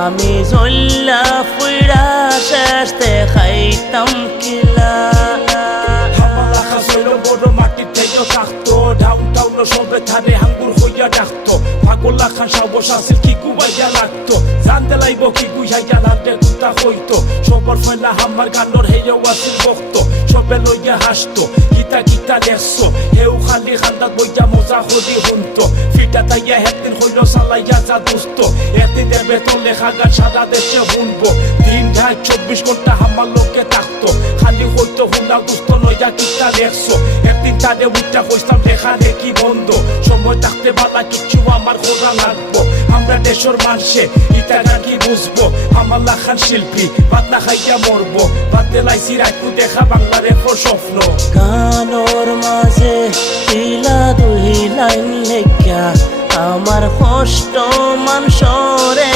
আমি জল্লা ফুইরা শেষ দেখাইতাম কিলা হামালা খাসইল বড় মাটির থেকে থাকতো ডাউনটাউন সবে ধারে হাঙ্গুর হইয়া ডাকতো পাগলা খান সাবস আছিল কি কুবাইয়া লাগতো জানতে লাইব কি গুইয়া লাগতে কুতা হইতো সবর ফেলা হামার গানোর হেয়েও আছিল বক্ত সবে লইয়া হাসতো গীতা গীতা দেখছো হেউ খালি খান্দাত বইয়া মজা হদি হুনতো ফিটা তাইয়া একদিন হইল চালাইয়া যা দুস্ত একদিন দেবে তো লেখা গান সারা দেশে শুনবো দিন 24 ঘন্টা হামার লোকে থাকতো খালি হইতো হুনা দুস্ত লইয়া গীতা দেখছো একদিন তারে উঠটা হইতাম লেখা দেখি বন্ধ সময় থাকতে বালা কিছু আমার খোঁজা লাগবো আমরা দেশের মানুষে ইটা নাকি বুঝবো আমার লাখান শিল্পী বাদ না খাইয়া মরবো বাদ দেলাইছি রাখু দেখা বাংলার এরপর স্বপ্ন গানোর মাঝে তিলা দুই লাইন লেখা আমার কষ্ট মানসরে